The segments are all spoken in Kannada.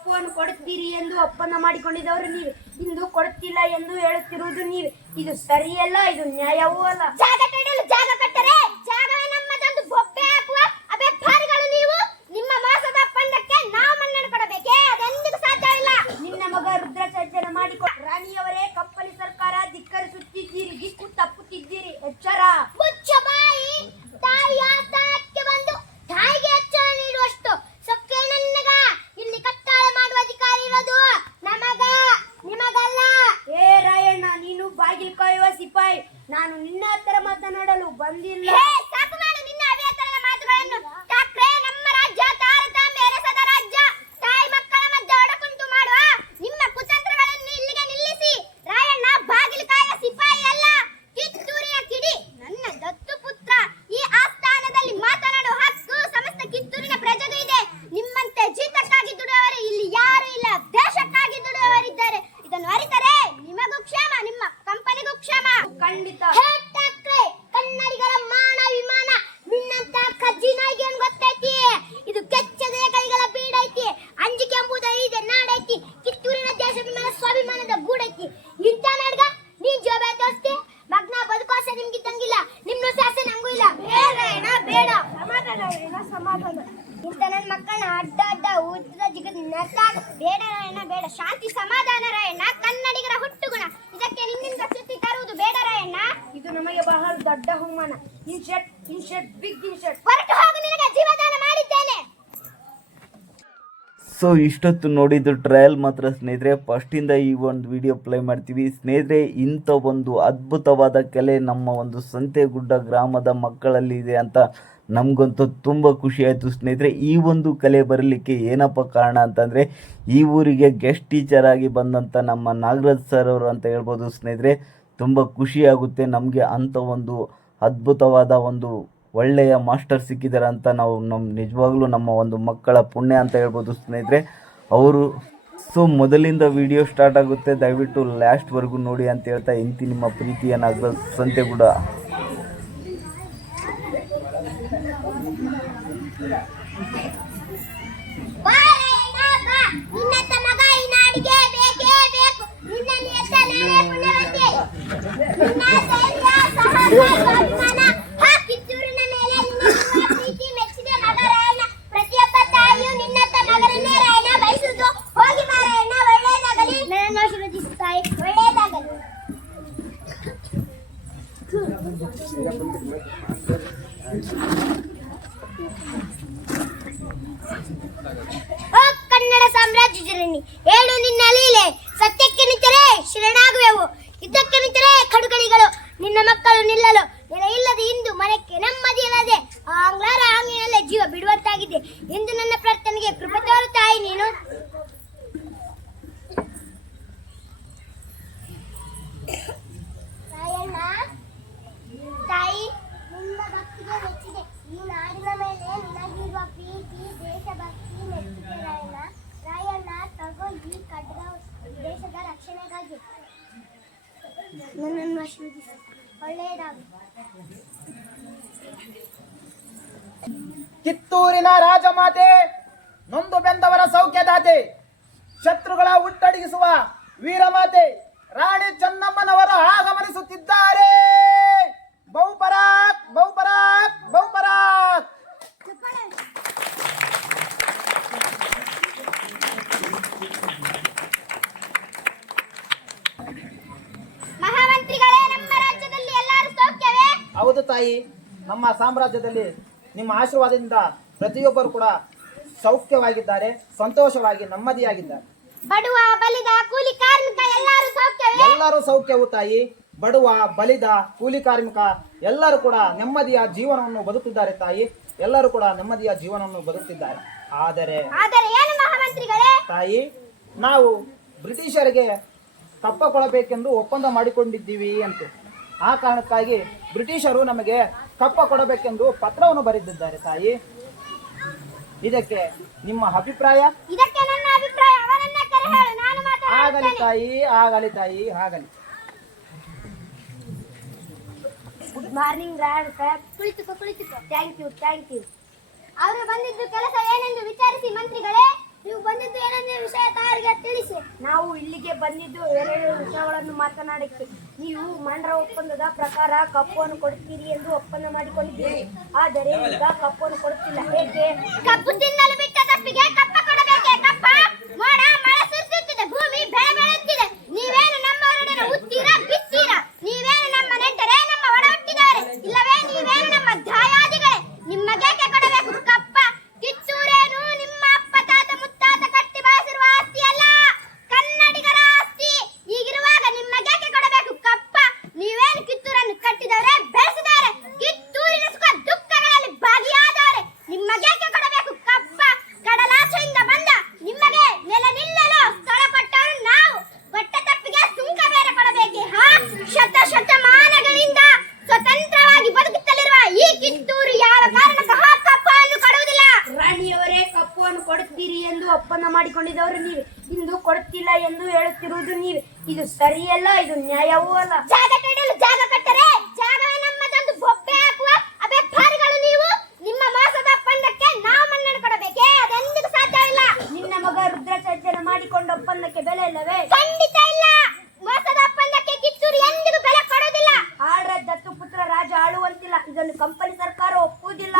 ಹಕ್ಕುವನ್ನು ಕೊಡುತ್ತೀರಿ ಎಂದು ಒಪ್ಪಂದ ಮಾಡಿಕೊಂಡಿದ್ದವರು ನೀವು, ಇಂದು ಕೊಡುತ್ತಿಲ್ಲ ಎಂದು ಹೇಳುತ್ತಿರುವುದು ನೀವು. ಇದು ಸರಿಯಲ್ಲ, ಇದು ನ್ಯಾಯವೂ ಅಲ್ಲ. ಜಾಗ ನೀಡಲು ಜಾಗ ಕಟ್ಟರೆ ಜಾಗ ನಮ್ಮದೊಂದು ಬೊಬ್ಬೆ ಹಾಕುವ ಅಬೆಪ್ಪಾರಿಗಳು ನೀವು. ನಿಮ್ಮ ಮೋಸದ ಒಪ್ಪಂದಕ್ಕೆ ನಾವು ಮನ್ನಣೆ ಕೊಡಬೇಕೇ? ಅದೆಂದಿಗೂ ಸಾಧ್ಯವಿಲ್ಲ. ನಿನ್ನ ಮಗ ರುದ್ರ ಸಜ್ಜನ ಮಾಡಿಕೊಂಡು ರಾಣಿಯವರೇ, ಕಂಪನಿ ಸರ್ಕಾರ ಧಿಕ್ಕರಿಸುತ್ತಿದ್ದೀರಿ, ದಿಕ್ಕು ತಪ್ಪುತ್ತಿದ್ದೀರಿ. ಎಚ್ಚರ. ಮುಚ್ಚ ಬಾಯಿ. ತಾಯಿ ಆಸ್ಥಾನಕ್ಕೆ ಬಂದು ತಾಯಿಗೆ ಎಚ್ಚರ ನೀಡುವಷ್ಟು ಸೊಕ್ಕೆ ನನ್ನಗ. ಇಲ್ಲಿ ಕಟ್ಟಾಳೆ ಮಾಡುವ ಅಧಿಕಾರ ಇರೋದು ನಮಗ, ನಿಮಗಲ್ಲ. ಏ ರಾಯಣ್ಣ, ನೀನು ಬಾಗಿಲು ಕಾಯುವ ಸಿಪಾಯಿ. ನಾನು ನಿನ್ನ ಹತ್ತಿರ ಮಾತನಾಡಲು ಬಂದಿಲ್ಲ. ಸಾಕು ಮಾಡು ನಿನ್ನ ಅವೇತನದ ಮಾತುಗಳನ್ನು. ಠಾಕ್ರೆ, ನಮ್ಮ ರಾಜ್ಯ ತಾರತಮ್ಯ ಎರೆಸದ ರಾಜ್ಯ. ತಾಯಿ ಮಕ್ಕಳ ಮಧ್ಯೆ ಒಡಕುಂಟು ಮಾಡುವ ನಿಮ್ಮ ಕುತಂತ್ರಗಳನ್ನು ಇಲ್ಲಿಗೆ ನಿಲ್ಲಿಸಿ. ರಾಯಣ್ಣ ಬಾಗಿಲು ಕಾಯುವ ಸಿಪಾಯಿ ಅಲ್ಲ, ಕಿತ್ತೂರಿನ ಕಿಡಿ, ನನ್ನ ದತ್ತು ಪುತ್ರ. ಈ ಆಸ್ಥಾನದಲ್ಲಿ ಮಾತನಾಡುವ ಹಕ್ಕು ಸಮಸ್ತ ಕಿತ್ತೂರಿನ ಪ್ರಜೆಗೂ ಇದೆ. ನಿಮ್ಮಂತೆ ಜೀತಕ್ಕಾಗಿ ದುಡಿಯುವವರು ಇಲ್ಲಿ ಯಾರು ಇಲ್ಲ, ದೇಶಕ್ಕಾಗಿ ದುಡಿಯುವವರಿದ್ದಾರೆ. ಇದನ್ನು ಅರಿತರೆ ನಿಮಗೂ ಕ್ಷೇಮ, ನಿಮ್ಮ ಕಂಪನಿಗೂ ಕ್ಷೇಮ. ಖಂಡಿತ. ಠಾಕ್ರೆ, ಕನ್ನಡಿಗರ ಮಾನ ವಿಮಾನ ನಿನ್ನಂತ ಕಜ್ಜಿ ನಾಯಿಗೆ ಏನ್ ಗೊತ್ತೈತಿ? ಇದು ಕೆಚ್ಚದ ಕೈಗಳ ಬೀಡೈತಿ. ಅಂಜಿಕೆ ಎಂಬುದ ಇದೆ ನಾಡೈತಿ. ಕಿತ್ತೂರಿನ ದೇಶಾಭಿಮಾನ ಸ್ವಾಭಿಮಾನದ ಗೂಡೈತಿ. ಇಂಥ ನಾಡ್ಗ ನೀ ಜೋಬೆ ತೋರಿಸ್ತಿ. ಮಗ್ನ ಬದುಕೋಸ ನಿಮ್ಗಿದ್ದಂಗಿಲ್ಲ, ನಿಮ್ಮ ಶಾಸನ ನಂಗೂ ಇಲ್ಲ. ಬೇಡ ಸಮಾಧಾನ. ಇಂಥ ನನ್ನ ಮಕ್ಕಳನ್ನ ಅಡ್ಡ ಅಡ್ಡ ಊಟದ ಜಿಗದ್ ನೆತ್ತಾಗ ಬೇಡ ರಾಯಣ್ಣ, ಬೇಡ. ಶಾಂತಿ ಸಮಾಧಾನ ರಾಯಣ್ಣ, ಕನ್ನಡಿಗರ ಹುಟ್ಟುಗುಣ. ಇದಕ್ಕೆ ನಿನ್ನಿಂದ ಚ್ಯುತಿ ತರುವುದು ಬೇಡ ರಾಯಣ್ಣ. ಇದು ನಮಗೆ ಬಹಳ ದೊಡ್ಡ ಅವಮಾನ. ಇನ್ಶರ್ಟ್ ಬಿಗ್ ಇನ್ಶರ್ಟ್. ಹೊರಟು ಹೋಗು, ನಿನಗೆ ಜೀವದಾನ ಮಾಡಿದ್ದೇನೆ. ಸೊ ಇಷ್ಟೊತ್ತು ನೋಡಿದ್ದು ಟ್ರಯಲ್ ಮಾತ್ರ ಸ್ನೇಹಿತರೆ. ಫಸ್ಟಿಂದ ಈ ಒಂದು ವಿಡಿಯೋ ಪ್ಲೇ ಮಾಡ್ತೀವಿ ಸ್ನೇಹಿತರೆ. ಇಂಥ ಒಂದು ಅದ್ಭುತವಾದ ಕಲೆ ನಮ್ಮ ಒಂದು ಸಂತೆಗುಡ್ಡ ಗ್ರಾಮದ ಮಕ್ಕಳಲ್ಲಿ ಇದೆ ಅಂತ ನಮಗಂತೂ ತುಂಬ ಖುಷಿ ಆಯಿತು ಸ್ನೇಹಿತರೆ. ಈ ಒಂದು ಕಲೆ ಬರಲಿಕ್ಕೆ ಏನಪ್ಪ ಕಾರಣ ಅಂತಂದರೆ, ಈ ಊರಿಗೆ ಗೆಸ್ಟ್ ಟೀಚರ್ ಆಗಿ ಬಂದಂಥ ನಮ್ಮ ನಾಗರಾಜ್ ಸರ್ ಅವರು ಅಂತ ಹೇಳ್ಬೋದು ಸ್ನೇಹಿತರೆ. ತುಂಬ ಖುಷಿಯಾಗುತ್ತೆ ನಮಗೆ. ಅಂಥ ಒಂದು ಅದ್ಭುತವಾದ ಒಂದು ಒಳ್ಳೆಯ ಮಾಸ್ಟರ್ ಸಿಕ್ಕಿದ್ದಾರೆ ಅಂತ ನಾವು ನಿಜವಾಗ್ಲೂ ನಮ್ಮ ಒಂದು ಮಕ್ಕಳ ಪುಣ್ಯ ಅಂತ ಹೇಳ್ಬೋದು ಸ್ನೇಹಿತರೆ ಅವರು. ಸೊ ಮೊದಲಿಂದ ವಿಡಿಯೋ ಸ್ಟಾರ್ಟ್ ಆಗುತ್ತೆ, ದಯವಿಟ್ಟು ಲಾಸ್ಟ್ವರೆಗೂ ನೋಡಿ ಅಂತ ಹೇಳ್ತಾ ಇಂತಿ ನಿಮ್ಮ ಪ್ರೀತಿಯ ನಾಗರಾಜ್ ಸಂತೆಗುಡ. ಕನ್ನಡ ಸಾಮ್ರಾಜ್ಯ ಜನನಿ, ಹೇಳು ನಿನ್ನ ಲೀಲೆ. ಸತ್ಯಕ್ಕೆ ನಿಂತರೆ ಶರಣಾಗುವೆವು, ಯುದ್ಧಕ್ಕೆ ನಿಂತರೆ ಕಡುಗಣಿಗಳು. ನಿನ್ನ ಮಕ್ಕಳು ನಿಲ್ಲಲು ನೆಲೆ ಇಲ್ಲದೆ ಇಂದು ಮನಕ್ಕೆ ನೆಮ್ಮದಿಯಿಲ್ಲದೆ ಆಂಗ್ಲರ ಆಂಗಿನಲ್ಲೇ ಜೀವ ಬಿಡುವಂತಾಗಿದೆ. ಇಂದು ನನ್ನ ಪ್ರಾರ್ಥನೆಗೆ ಕೃಪೆ ತೋರು ತಾಯಿ ನೀನು. ರಾಯಣ್ಣ, ತಾಯಿ ನಿಮ್ಮ ಭಕ್ತಿಗೆ ಮೆಚ್ಚಿದೆ. ಈ ನಾಡಿನ ಮೇಲೆ ನಿನಗಿರುವ ಪ್ರೀತಿ ದೇಶಭಕ್ತಿ ಮೆಚ್ಚಿದೆ ರಾಯಣ್ಣ. ರಾಯಣ್ಣ, ತಗೋ ಈ ಖಡ್ಗ ದೇಶದ ರಕ್ಷಣೆಗಾಗಿ. ನನ್ನನ್ನು ಆಶೀರ್ವದಿಸಿ, ಒಳ್ಳೆಯದಾಗಲಿ. ಕಿತ್ತೂರಿನ ರಾಜಮಾತೆ, ನೊಂದು ಬೆಂದವರ ಸೌಖ್ಯದಾತೆ, ಶತ್ರುಗಳ ಹುಟ್ಟಡಗಿಸುವ ವೀರಮಾತೆ ರಾಣಿ ಚೆನ್ನಮ್ಮನವರು ಆಗಮನಿಸುತ್ತಿದ್ದಾರೆ. ಬಹುಪರಾಕ್ ಬಹುಪರಾಕ್ ಬಹುಪರಾಕ್. ಮಹಾಮಂತ್ರಿಗಳೇ, ನಮ್ಮ ರಾಜ್ಯದಲ್ಲಿ ಎಲ್ಲರೂ ಸೌಖ್ಯವೇ? ಹೌದು ತಾಯಿ, ನಮ್ಮ ಸಾಮ್ರಾಜ್ಯದಲ್ಲಿ ನಿಮ್ಮ ಆಶೀರ್ವಾದದಿಂದ ಪ್ರತಿಯೊಬ್ಬರು ಕೂಡ ಸೌಖ್ಯವಾಗಿದ್ದಾರೆ, ಸಂತೋಷವಾಗಿ ನೆಮ್ಮದಿಯಾಗಿದ್ದಾರೆ. ಬಡವ ಬಲಿದ ಕೂಲಿ ಕಾರ್ಮಿಕ ಎಲ್ಲರೂ ಸೌಖ್ಯವೇ? ಎಲ್ಲರೂ ಸೌಖ್ಯವು ತಾಯಿ. ಬಡವ ಬಲಿದ ಕೂಲಿ ಕಾರ್ಮಿಕ ಎಲ್ಲರೂ ಕೂಡ ನೆಮ್ಮದಿಯ ಜೀವನವನ್ನು ಬದುಕುತ್ತಿದ್ದಾರೆ ತಾಯಿ. ಎಲ್ಲರೂ ಕೂಡ ನೆಮ್ಮದಿಯ ಜೀವನವನ್ನು ಬದುಕುತ್ತಿದ್ದಾರೆ. ಆದರೆ ಏನು ಮಹಾಮಂತ್ರಿಗಳೇ? ತಾಯಿ, ನಾವು ಬ್ರಿಟಿಷರಿಗೆ ಕಪ್ಪ ಕೊಡಬೇಕೆಂದು ಒಪ್ಪಂದ ಮಾಡಿಕೊಂಡಿದ್ದೀವಿ ಅಂತೆ. ಆ ಕಾರಣಕ್ಕಾಗಿ ಬ್ರಿಟಿಷರು ನಮಗೆ ಕಪ್ಪ ಕೊಡಬೇಕೆಂದು ಪತ್ರವನ್ನು ಬರೆದಿದ್ದಾರೆ ತಾಯಿ. ಇದಕ್ಕೆ ನಿಮ್ಮ ಅಭಿಪ್ರಾಯ? ಇದಕ್ಕೆ ನನ್ನ ಅಭಿಪ್ರಾಯ. ಅವರನ್ನ ಕರೆ ಹೇಳು, ನಾನು ಮಾತಾಡುತ್ತೇನೆ. ಆಗಲಿ ತಾಯಿ, ಆಗಲಿ ತಾಯಿ, ಆಗಲಿ. Good morning Rayanna Saheb. ಕುಳಿತುಕೋ. Thank you. ಅವರು ಬಂದಿದ್ದು ಕೆಲಸ ಏನೆಂದು ವಿಚಾರಿಸಿ ಮಂತ್ರಿಗಳೇ. ನೀವು ಬಂದಿದ್ದು ಏನೆಂದು ವಿಷಯ ತಾರಿಗೆ ತಿಳಿಸಿ. ನಾವು ಇಲ್ಲಿಗೆ ಬಂದಿದ್ದು 2 ವಿಷಯಗಳನ್ನು ಮಾತನಾಡಕ್ಕೆ. ನೀವು ಮಂಡ್ರ ಒಪ್ಪಂದದ ಪ್ರಕಾರ ಕಪ್ಪನ್ನು ಕೊಡುತ್ತೀರಿ ಎಂದು ಒಪ್ಪಂದ ಮಾಡಿಕೊಂಡಿದ್ದೀರಿ. ಆದರೆ ಈಗ ಕಪ್ಪನ್ನು ಕೊಡುತ್ತಿಲ್ಲ. ಹೇಗೆ? ಕಪ್ಪು ತಿನ್ನಲು ಬಿಟ್ಟ ತಪ್ಪಿಗೆ ಕಪ್ಪ ಕೊಡಬೇಕೆ? ಕಪ್ಪ ಮೋಡ ಮಳೆ ಸುರಿಸುತ್ತಿದೆ, ಭೂಮಿ ಬೆಳೆ ಬೆಳೆಯುತ್ತಿದೆ. ನೀವೇನು ನಮ್ಮ ಹೊರಡನ್ನು ಉತ್ತೀರಾ ಬಿತ್ತೀರಾ? ನೀವೇನು ನಮ್ಮ ನೆಂಟರೇ, ನಮ್ಮ ಒಡ ಹುಟ್ಟಿದವರೇ, ಇಲ್ಲವೇ ನೀವೇನು ನಮ್ಮ ದಾಯಾದಿಗಳೇ? ನಿಮ್ಮಗೇಕೆ ಕೊಡಬೇಕು ಕಪ್ಪ? ಕಿತ್ತೂರೇನು ನಿಮ್ಮ ಅಪ್ಪ ತಾತ ಮುತ್ತಾತ ಕಟ್ಟಿ ಬಾಸಿರುವ ಆಸ್ತಿ ಅಲ್ಲ, ಕನ್ನಡಿಗರ ಆಸ್ತಿ. ಹೀಗಿರುವಾಗ ನಿಮ್ಮಗೇಕೆ ಕೊಡಬೇಕು ಕಪ್ಪ? ನೀವೇನು ಕಿತ್ತೂರನ್ನು ಕಟ್ಟಿದವರೇ, ಬೆಳೆಸಿದವರೇ, ಕಿತ್ತೂರಿನ ಸುಖ ದುಃಖಗಳಲ್ಲಿ ಭಾಗಿಯಾದವರೇ, ನಿಮ್ಮಗೇಕೆ ಕೊಡಬೇಕು ಕಪ್ಪ? ಕಡಲಾಚೆಯಿಂದ ಬಂದ ನಿಮಗೆ ನೆಲ ನಿಲ್ಲಲು ಸ್ಥಳ ಕೊಟ್ಟವರು ನಾವು. ಕೊಟ್ಟ ತಪ್ಪಿಗೆ ಸುಂಕ ಬೇರೆ ಕೊಡಬೇಕೆ? ಶತಮಾನಗಳಿಂದ ಸ್ವತಂತ್ರವಾಗಿ ಬದುಕುತ್ತಲಿರುವ ಈ ಕಿತ್ತೂರು ಯಾವ ಕಾರಣಕ್ಕೂ ಕಪ್ಪನ್ನು ಕೊಡುವುದಿಲ್ಲ. ರಾಣಿಯವರೇ, ಕಪ್ಪನ್ನು ಕೊಡುತ್ತೀರಿ ಎಂದು ಒಪ್ಪಂದ ಮಾಡಿಕೊಂಡಿದ್ದವರು ನೀವೇ. ಇಂದು ಕೊಡುತ್ತಿಲ್ಲ ಎಂದು ಹೇಳುತ್ತಿರುವುದು ನೀವೇ. ಇದು ಸರಿಯಲ್ಲ, ಇದು ನ್ಯಾಯವೂ ಅಲ್ಲ. ಜಾಗ ನೀಡಲು ಜಾಗ ಕೊಟ್ಟರೆ ಜಾಗವೇ ನಮ್ಮದೊಂದು ಬೊಬ್ಬೆ ಹಾಕುವ ಅಭ್ಯರ್ಥಿಗಳು ನೀವು. ನಿಮ್ಮ ಮೋಸದ ಒಪ್ಪಂದಕ್ಕೆ ನಾವು ಮನ್ನಣೆ ಕೊಡಬೇಕೇ? ಅದೆಂದಿಗೂ ಸಾಧ್ಯವಿಲ್ಲ. ನಿನ್ನ ಮಗ ರುದ್ರಸಜ್ಜನ ಮಾಡಿಕೊಂಡ ಒಪ್ಪಂದಕ್ಕೆ ಬೆಲೆ ಇಲ್ಲವೇ? ಖಂಡಿತ ಇಲ್ಲ. ಮೋಸದ ಒಪ್ಪಂದಕ್ಕೆ ಕಿತ್ತೂರು ಎಂದಿಗೂ ಬೆಲೆ ಕೊಡುವುದಿಲ್ಲ. ಆಳ್ರ ದತ್ತುಪುತ್ರ ರಾಜ ಆಳುವಂತಿಲ್ಲ. ಇದನ್ನು ಕಂಪನಿ ಸರ್ಕಾರ ಒಪ್ಪುವುದಿಲ್ಲ.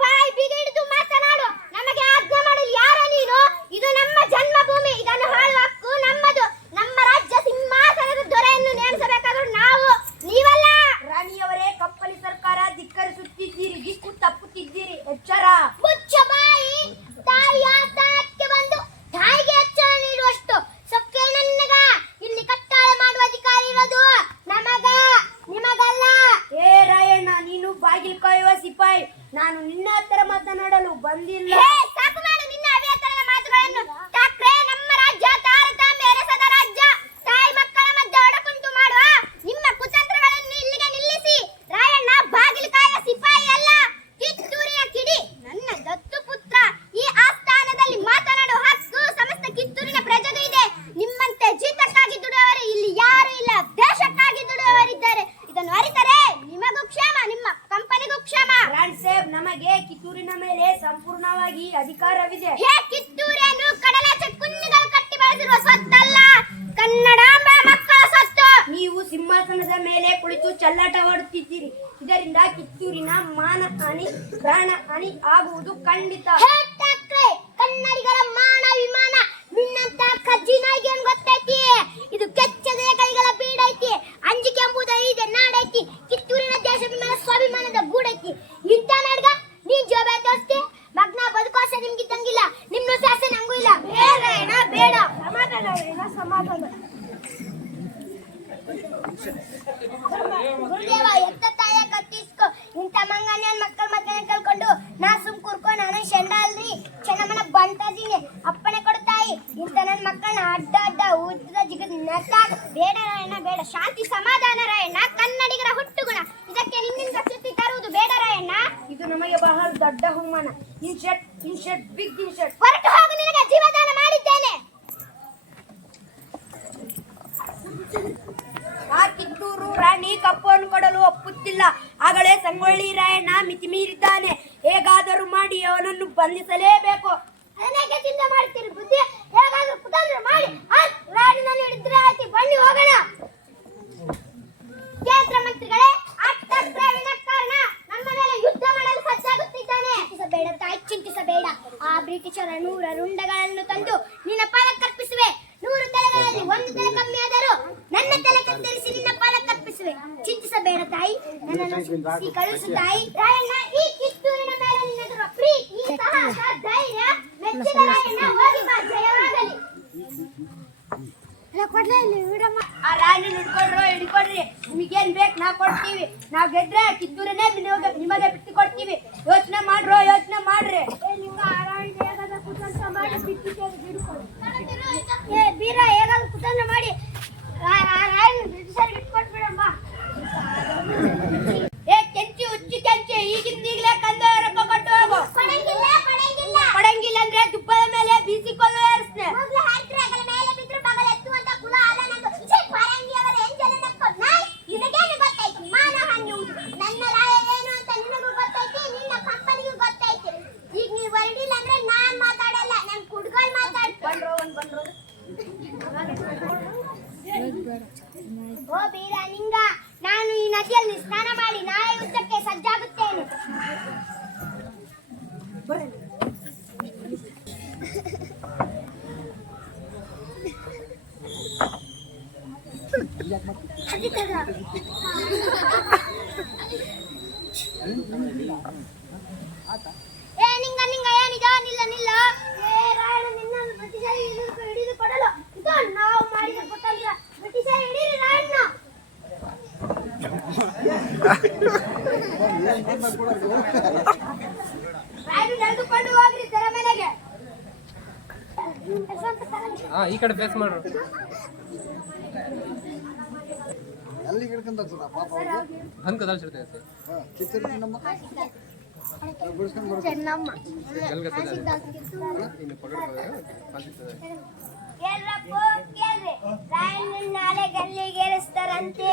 ಬಾಯಿ ಬಿಗಿಡಿದು ಮಾತನಾಡು. ನಮಗೆ ಆಜ್ಞೆ ಮಾಡಲು ಯಾರೋ ನೀನು? ಇದು ನಮ್ಮ ಜನ್ಮಭೂಮಿ. ಇದನ್ನು ಆಳುವ ಹಕ್ಕು ನಮ್ಮದು. ನಮ್ಮ ರಾಜ್ಯ ಸಿಂಹಾಸನದ ದೊರೆಯನ್ನು ನೇಮಿಸಬೇಕಾದರೂ ನಾವು, ನೀವಲ್ಲ. ರಾಣಿಯವರೇ, ಕಂಪನಿ ಸರ್ಕಾರ ಧಿಕ್ಕರಿಸುತ್ತಿದ್ದೀರಿ, ದಿಕ್ಕು ತಪ್ಪುತ್ತಿದ್ದೀರಿ. ಎಚ್ಚರ. ಮುಚ್ಚ ಬಾಯಿ. ತಾಯಿಯ ಸ್ಥಾನಕ್ಕೆ ಬಂದು ತಾಯಿಗೆ ಎಚ್ಚರ ನೀಡುವಷ್ಟು ಸೊಕ್ಕೆ ನನ್ನಗ. ಇಲ್ಲಿ ಕಟ್ಟಾಳೆ ಮಾಡುವ ಅಧಿಕಾರ ಇರೋದು ನಮಗ, ನಿಮಗಲ್ಲ. ಏ ರಾಯಣ್ಣ, ನೀನು ಬಾಗಿಲು ಕಾಯುವ ಸಿಪಾಯಿ. ನಾನು ನಿನ್ನ ಹತ್ತಿರ ಮಾತನಾಡಲು ಬಂದಿಲ್ಲ. ಸಾಕು ಮಾಡು ನಿನ್ನ ಅಭ್ಯರ್ಥಿಗಳ ಮಾತುಗಳನ್ನು. ಠಾಕ್ರೆ, ನಮ್ಮ ರಾಜ್ಯ ತಾರತಮ್ಯ ಎರೆಸದ ರಾಜ್ಯ. ತಾಯಿ ಮಕ್ಕಳ ಮಧ್ಯೆ ಒಡಕುಂಟು ಮಾಡುವ ನಿಮ್ಮ ಕುತಂತ್ರಗಳನ್ನು ಇಲ್ಲಿಗೆ ನಿಲ್ಲಿಸಿ. ರಾಯಣ್ಣ ಬಾಗಿಲು ಕಾಯುವ ಸಿಪಾಯಿ ಅಲ್ಲ, ಕಿತ್ತೂರಿನ ಕಿಡಿ, ನನ್ನ ದತ್ತು ಪುತ್ರ. ಈ ಆಸ್ಥಾನದಲ್ಲಿ ಮಾತನಾಡುವ ಹಕ್ಕು ಸಮಸ್ತ ಕಿತ್ತೂರಿನ ಪ್ರಜೆಗೂ ಇದೆ. ನಿಮ್ಮಂತೆ ಜೀತಕ್ಕಾಗಿ ದುಡಿಯುವವರು ಇಲ್ಲಿ ಯಾರು ಇಲ್ಲ, ದೇಶಕ್ಕಾಗಿ ದುಡಿಯುವವರಿದ್ದಾರೆ. ಇದನ್ನು ಅರಿತರೆ ನಿಮಗೂ ಕ್ಷೇಮ, ನಿಮ್ಮ ಕಂಪನಿಗೂ ಕ್ಷೇಮ. ರಾಣಿ ಸಾಹೇಬ್, ನಮಗೆ ಕಿತ್ತೂರಿನ ಮೇಲೆ ಸಂಪೂರ್ಣವಾಗಿ ಅಧಿಕಾರವಿದೆ. ಕಿತ್ತೂರೇನು ಕಡಲಾಚೆ ಕುನ್ನಿಗಳು ಕಟ್ಟಿ ಬೆಳೆಸಿರುವ ಸ್ವತ್ತಲ್ಲ, ಕನ್ನಡಾಂಬ ಮಕ್ಕಳ ಸ್ವತ್ತು. ನೀವು ಸಿಂಹಾಸನದ ಮೇಲೆ ಕುಳಿತು ಚೆಲ್ಲಾಟವಾಡುತ್ತಿದ್ದೀರಿ. ಇದರಿಂದ ಕಿತ್ತೂರಿನ ಮಾನ ಹಾನಿ, ಪ್ರಾಣ ಹಾನಿ ಆಗುವುದು ಖಂಡಿತ. ಠಾಕ್ರೆ, ಕನ್ನಡಿಗರ ಮಾನ ನಿನ್ನಂತ ಕಜ್ಜಿನಾಯಿಗೆ ಏನ್ ಗೊತ್ತೈತಿ? ಇದು ಕೆಚ್ಚದ ಕೈಗಳ ಬೀಡೈತಿ. ಅಂಜಿಕೆ ಎಂಬುದ ಇದೆ ನಾಡೈತಿ. ಕಿತ್ತೂರಿನ ದೇಶಾಭಿಮಾನ ಸ್ವಾಭಿಮಾನದ ಗೂಡೈತಿ. ಇಂಥ ನಾಡ್ಗ ನೀನ್ ಜೋಬೆ ತೋರಿಸ್ತಿ. ಮಗ್ನ ಬದುಕೋಸೆ ನಿಮ್ಗಿದ್ದಂಗಿಲ್ಲ, ನಿಮ್ಮ ಸಾಸೆ ನಂಗೂ ಇಲ್ಲ. ಬೇಡ ಸಮಾಧಾನ. ಗುರುದೇವ, ಎತ್ತ ತಾಯ ಕತ್ತಿಸ್ಕೊ. ಇಂಥ ಮಂಗನ ಮಕ್ಕಳ ಮಕ್ಕಳ ಕಳ್ಕೊಂಡು ನಾ ಸುಮ್ ಕೂರ್ಕೊ. ನಾನು ಶಂಡ ಅಲ್ರಿ, ಚೆನ್ನಮ್ಮನ ಬಂತದೀನಿ. ಅಪ್ಪಣೆ ಕೊಡ್ತಾಯಿ. ಇಂಥ ನನ್ನ ಮಕ್ಕಳನ್ನ ಅಡ್ಡ ಉದ್ದದ ಜಿಗದ್ ನೆಟ್ಟಾಗ. ಬೇಡ ರಾಯಣ್ಣ, ಬೇಡ. ಶಾಂತಿ ಸಮಾಧಾನ ರಾಯಣ್ಣ, ಕನ್ನಡಿಗರ ಹುಟ್ಟುಗುಣ. ಇದಕ್ಕೆ ನಿನ್ನಿಂದ ಚ್ಯುತಿ ತರುವುದು ಬೇಡ ರಾಯಣ್ಣ. ಇದು ನಮಗೆ ಬಹಳ ದೊಡ್ಡ ಅವಮಾನ. ಇನ್ಶರ್ಟ್ ಬಿಗ್ ಇನ್ಶರ್ಟ್. ಹೊರಟು ಹೋಗು, ನಿನಗೆ ಜೀವದಾನ ಮಾಡಿದ್ದೇನೆ. ಆ ಕಿತ್ತೂರು ರಾಣಿ ಕಪ್ಪನ್ನು ಕೊಡಲು ಒಪ್ಪುತ್ತಿಲ್ಲ. ಆಗಲೇ ಸಂಗೊಳ್ಳಿ ರಾಯಣ್ಣ ಮಿತಿ ಮೀರಿದ್ದಾನೆ. ಹೇಗಾದರೂ ಮಾಡಿ ಅವನನ್ನು ಬಂಧಿಸಲೇಬೇಕು. ಅದನ್ನೇಕೆ ಚಿಂತೆ ಮಾಡ್ತೀರಿ? ಬುದ್ಧಿ ಹೇಗಾದ್ರೂ ಕುತಂತ್ರ ಮಾಡಿ ರಾಣಿನಲ್ಲಿ ಹಿಡಿದ್ರೆ ಆಯ್ತು. ಬನ್ನಿ ಹೋಗೋಣ. ಕೇಂದ್ರ ಮಂತ್ರಿಗಳೇ, ಅಟ್ಟಕ್ಕೆ ವಿನಾಕಾರಣ ನಮ್ಮ ಮೇಲೆ ಯುದ್ಧ ಮಾಡಲು ಸಜ್ಜಾಗುತ್ತಿದ್ದಾನೆ. ಚಿಂತಿಸಬೇಡ ತಾಯಿ, ಚಿಂತಿಸಬೇಡ. ಆ ಬ್ರಿಟಿಷರ 100 ರುಂಡಗಳನ್ನು ತಂದು ನಿನ್ನ ಪಾಲಕರ್ಪಿಸುವೆ. 100 ತಲೆಗಳಲ್ಲಿ 1 ತಲೆ ಕಮ್ಮಿ ಆದರೂ ನನ್ನ ತಲೆ ಕತ್ತರಿಸಿ ನಿನ್ನ ಪಾಲಕರ್ಪಿಸುವೆ. ಚಿಂತಿಸಬೇಡ ತಾಯಿ, ನನ್ನನ್ನು ಕಳುಹಿಸು ತಾಯಿ. ರಾಯಣ್ಣ, ಈ ಕಿತ್ತೂರಿನ ಮೇಲೆ ನಿನ್ನಗಿರುವ ಪ್ರೀತಿ, ಸಾಹಸ, ಧೈರ್ಯ ಮೆಚ್ಚಿದ ರಾಯಣ್ಣ. ಹೋಗಿ ಬಾ, ಜಯವಾಗಲಿ. ಆ ರಾಣಿ ಹಿಡ್ಕೊಡ್ರಿ. ನಿಮಗೇನ್ ಬೇಕು ನಾ ಕೊಡ್ತೀವಿ. ನಾವ್ ಗೆದ್ರೆ ಕಿತ್ತೂರನ್ನೇ ನಿಮಗೆ ಬಿಟ್ಟು ಕೊಡ್ತೀವಿ. ಯೋಚನೆ ಮಾಡ್ರಿ. ಬೀರ ಹೇಗಾದ್ರೂ ಕುತಂತ್ರ ಮಾಡಿ ಬ್ರಿಟಿಷರಿಗೆ ಇಟ್ಕೊಟ್ಬಿಡಮ್ಮ. ಏ ಕೆಂಚಿ, ಹುಚ್ಚಿ ಕೆಂಚಿ, ಈಗಿಂದೀಗ್ಲೇ ಕಂದ ರೊಕ್ಕ ಕೊಟ್ಟು ಹೋಗು. ಕೊಡಂಗಿಲ್ಲ ಅಂದ್ರೆ ತುಪ್ಪದ ಮೇಲೆ ಬೀಸಿ ಕೊಲ್ಲು ಏರಿಸ್ನೆ. ಮೇಲೆ ಬಿದ್ರು ಬಗಲ್ ಎತ್ತುವಂತ ಕುಲ ಅಲ್ಲ ನಂದು. ಪರಂಗಿಯವರ ಎಂಜಲ ನಕ್ಕೋದ್ ನಾಯಿ. ನಿನಗೇನು ಗೊತ್ತೈತಿ ಮಾನ ಹಾನ್ಯುವುದು? ನನ್ನ ರಾಯ ಏನು ಅಂತ ನಿನಗೂ ಗೊತ್ತೈತಿ, ನಿನ್ನ ಕಂಪನಿಗೂ ಗೊತ್ತೈತಿ. ಈಗ ನೀವು ಓ ಬೀರ ನಿಂಗ, ನಾನು ಈ ನದಿಯಲ್ಲಿ ಸ್ನಾನ ಮಾಡಿ ನಾಳೆ ಯುದ್ಧಕ್ಕೆ ಸಜ್ಜಾಗುತ್ತೇನೆ. ಏ ನಿಂಗ ನಿಂಗ ಏನಿದ? ನಿಲ್ಲ ನಿಲ್ಲ. ಏ ರಾಯಣ ನಿನ್ನನ್ನು ಬ್ರಿಟಿಷರಿಗೆ ಹಿಡಿದು ಕೊಡಲು ಇದು ನಾವು ಮಾಡಿದ ಕುತಂತ್ರ. ಬ್ರಿಟಿಷರು ಹಿಡೀರಿ ರಾಯಣ್ಣ. ರಾಯಣ್ಣ ನಡೆದುಕೊಂಡು ಹೋಗ್ರಿ ತೆರೆಮನೆಗೆ. ಈ ಕಡೆ ಫೇಸ್ ಮಾಡ್ರು. ಹಂಗ ಕದಲ್ಸಿರ್ತೈತೆ ಚೆನ್ನಮ್ಮ ಕೇಳ್ರಪ್ಪ ಕೇಳ್ರಿ, ರಾಯಣ್ಣ ನಾಳೆ ಗಲ್ಲಿಗೇರಿಸ್ತಾರಂತೆ.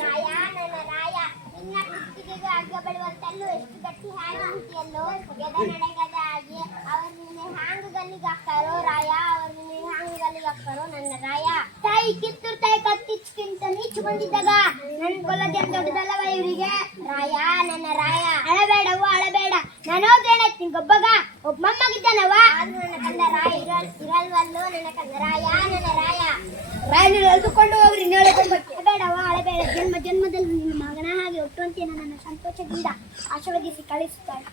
ರಾಯ ನನ್ನ ರಾಯ, ನಿನ್ನ ಕುತ್ತಿಗೆಗೆ ಹಗ್ಗ ಬಳುವಂತಲ್ಲೂ ಎಷ್ಟು ಗಟ್ಟಿ ಹಾಳು ಅಂತೀಯಲ್ಲೋ. ಎದ ನಡೆಗದ ಹಾಗೆ ಅವರು ನಿನ್ನೆ ಹ್ಯಾಂಗ್ ಗಲ್ಲಿಗೆ ಹಾಕ್ತಾರೋ ರಾಯ, ಅವರು ನಿನ್ನೆ ಹ್ಯಾಂಗ್ ಗಲ್ಲಿಗೆ ಹಾಕ್ತಾರೋ ನನ್ನ ರಾಯ. ತಾಯಿ ಕಿತ್ತೂರು ತಾಯಿ ಕತ್ತಿಚ್ಕಿಂತ ನೀಚು ಬಂದಿದ್ದಾಗ ನನ್ ಕೊಲ್ಲದೆ ದೊಡ್ಡದಲ್ಲವ ಇವರಿಗೆ ರಾಯ ನನ್ನ ರಾಯ. ಅಳಬೇಡವ್ವ ಅಳಬೇಡ, ನಾನೋದ್ರೇನಾಯ್ತು ನಿಂಗೊಬ್ಬಗ ಒಬ್ಬ ಮೊಮ್ಮಗಿದ್ದಾನವ. ಆದ್ರೂ ನನ್ನ ಕಂದ ರಾಯ ಇರಲ್ವಲ್ಲೋ ನನ್ನ ಕಂದ ರಾಯ ನನ್ನ ರಾಯ. ರಾಯನ ಎಳೆದುಕೊಂಡು ಹೋಗ್ರಿ ನೇಳಕೊಂಬಕ್ಕೆ. ಬೇಡವ್ವ ಅಳಬೇಡ, ಜನ್ಮ ಜನ್ಮದಲ್ಲಿ ನಿನ್ನ ಮಗನ ಹಾಗೆ ಹುಟ್ಟುವಂತೆ ನನ್ನ ಸಂತೋಷದಿಂದ ಆಶೀರ್ವದಿಸಿ ಕಳಿಸುತ್ತಾಳೆ.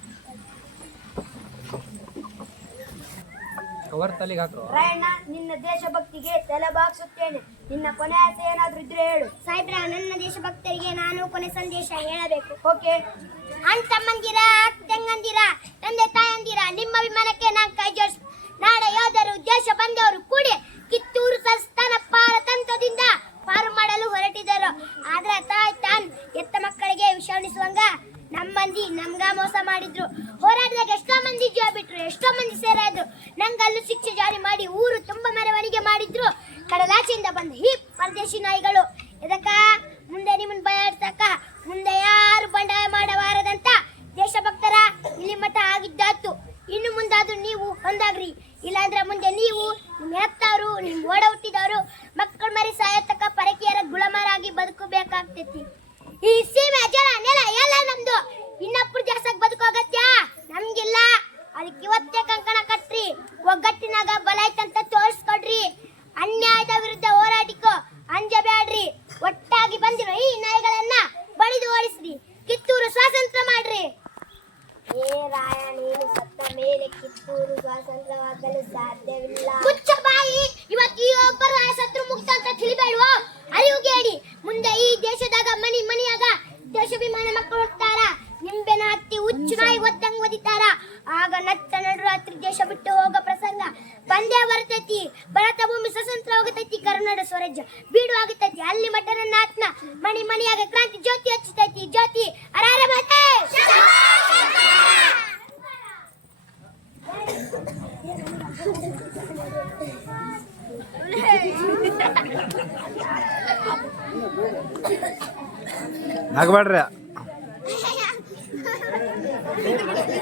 ಕವರ್ ತಲೆಗೆ ಹಾಕ್ರು. ರಾಯಣ್ಣ, ನಿನ್ನ ದೇಶಭಕ್ತಿಗೆ ತಲೆ ಬಾಗಿಸುತ್ತೇನೆ. ನಿನ್ನ ಕೊನೆ ಆಸೆ ಏನಾದ್ರೂ ಇದ್ರೆ ಹೇಳು. ಸಾಹೇಬ್ರ, ನನ್ನ ದೇಶಭಕ್ತರಿಗೆ ನಾನು ಕೊನೆ ಸಂದೇಶ ಹೇಳಬೇಕು. ಓಕೆ. ಅಣ್ಣ ತಮ್ಮಂದಿರ, ತಂಗಂದಿರ, ತಂದೆ ತಾಯಂದಿರ, ನಿಮ್ಮ ವಿಮಾನಕ್ಕೆ ನಾನು ಕೈ ಜೋಡಿಸ್. ನಾಳೆ ಯೋಧರು, ದೇಶ ಬಂದವರು ಕೂಡಿ ಕಿತ್ತೂರು ಸಂಸ್ಥಾನ ಪಾರತಂತ್ರದಿಂದ ಪಾರು ಮಾಡಲು ಹೊರಟಿದ್ದರು. ಆದ್ರೆ ತಾನ್ ಎತ್ತ ಮಕ್ಕಳಿಗೆ ವಿಷ ಉಣಿಸುವಂಗ ನಮ್ಮ ಮಂದಿ ನಮ್ಗ ಮೋಸ ಮಾಡಿದ್ರು. ಹೋರಾಟದಾಗ ಎಷ್ಟೋ ಮಂದಿ ಜೀವ ಬಿಟ್ರು, ಎಷ್ಟೋ ಮಂದಿ ಸೇರಾದ್ರು. ನಂಗಲ್ಲೂ ಶಿಕ್ಷೆ ಜಾರಿ ಮಾಡಿ ಊರು ತುಂಬ ಮೆರವಣಿಗೆ ಮಾಡಿದ್ರು. ಕಡಲಾಚೆಯಿಂದ ಬಂದ ಈ ಪರದೇಶಿ ನಾಯಿಗಳು ಇದಕ್ಕ ಮುಂದೆ ನಿಮ್ಮನ್ನ ಬಯಾಡ್ಸಕ ಮುಂದೆ ಯಾರು ಬಂಡಾಯ ಮಾಡಬಾರದಂತ ದೇಶಭಕ್ತರ ಇಲ್ಲಿ ಮಠ ಆಗಿದ್ದಾತು. ಇನ್ನು ಮುಂದಾದ್ರೂ ನೀವು ಹೊಂದಾಗ್ರಿ, ಇಲ್ಲಾಂದ್ರೆ ಮುಂದೆ ನೀವು ನಿಮ್ಮ ಹೆತ್ತವರು, ನಿಮ್ ಓಡ ಹುಟ್ಟಿದವರು, ಮಕ್ಕಳ ಮರಿ ಸಾಯತಕ್ಕ ಪರಕೀಯರ ಗುಲಾಮರಾಗಿ ಬದುಕಬೇಕಾಗ್ತೈತಿ. ಈ ಸೀಮೆ ಜಲ ನೆಲ ಎಲ್ಲ ನಮ್ದು. ಇನ್ನೊಬ್ಬರ ಜಾಸ್ತಿ ಬದುಕೋಗತ್ಯ ನಮ್ಗಿಲ್ಲ. ಅದಕ್ಕೆ ಇವತ್ತೇ ಕಂಕಣ ಕಟ್ರಿ, ಒಗ್ಗಟ್ಟಿನಾಗ ಬಲ ಐತಂತ ತೋರಿಸ್ಕೊಡ್ರಿ. ಅನ್ಯಾಯದ ವಿರುದ್ಧ ಹೋರಾಟಿಕೋ ಅಂಜಬೇಡ್ರಿ. ಒಟ್ಟಾಗಿ ಬಂದಿರೋ ಈ ನಾಯಿಗಳನ್ನ ಬಡಿದು ಓಡಿಸ್ರಿ, ಕಿತ್ತೂರು ಸ್ವಾತಂತ್ರ್ಯ ಮಾಡ್ರಿ. ಏ ರಾಯ, ನೀನು ಸತ್ತ ಮೇಲೆ ಕಿತ್ತೂರು ಸ್ವಾತಂತ್ರ್ಯವಾಗಲು ಸಾಧ್ಯವಿಲ್ಲ. ಕುಚ್ಚ ಬಾಯಿ, ಇವತ್ತು ಈ ಒಬ್ಬರ ಶತ್ರು ಮುಕ್ತ ಅಂತ ತಿಳಿಬೇಡುವ ಅರಿವುಗೇಡಿ. ಮುಂದೆ ಈ ದೇಶದಾಗ ಮನಿ ಮನಿಯಾಗ ದೇಶಾಭಿಮಾನ ಮಕ್ಕಳು ಹೋಗ್ತಾರ. ನಿಂಬೆನ ಹತ್ತಿ ಹುಚ್ಚು ನಾಯಿ ಒದ್ದಂಗ್ ಒದಿತಾರ. ಆಗ ನತ್ತ ನಡುರಾತ್ರಿ ದೇಶ ಬಿಟ್ಟು ಹೋಗೋ ಪ್ರಸಂಗ ಬಂದೇ ಬರ್ತೈತಿ. ಭಾರತ ಭೂಮಿ ಸ್ವತಂತ್ರ ಹೋಗತೈತಿ, ಕರುನಾಡು ಸ್ವರಾಜ್ಯ ಬೀಡು ಆಗುತ್ತೈತಿ. ಅಲ್ಲಿ ಮಠ ನನ್ನ ಆತ್ಮ ಮನಿ ಮನಿಯಾಗ ಕ್ರಾಂತಿ ಜ್ಯೋತಿ ಹಚ್ಚತೈತಿ. ಜ್ಯೋತಿ ಅರಾರ ಮಾತೆ. ನಗಬೇಡ್ರಿ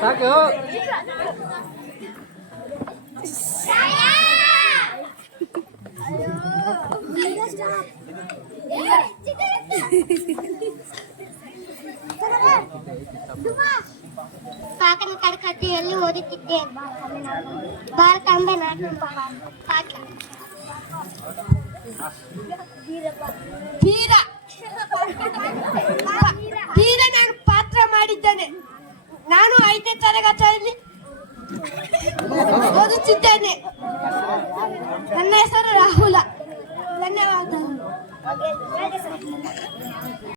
ಸಾಕು. ಕಾಕನ ಕಡಕತೆಯಲ್ಲಿ ಓದುತ್ತಿದ್ದೆ. ಭಾರತಾಂಬೆ ನಾಡು ಪಾಠ.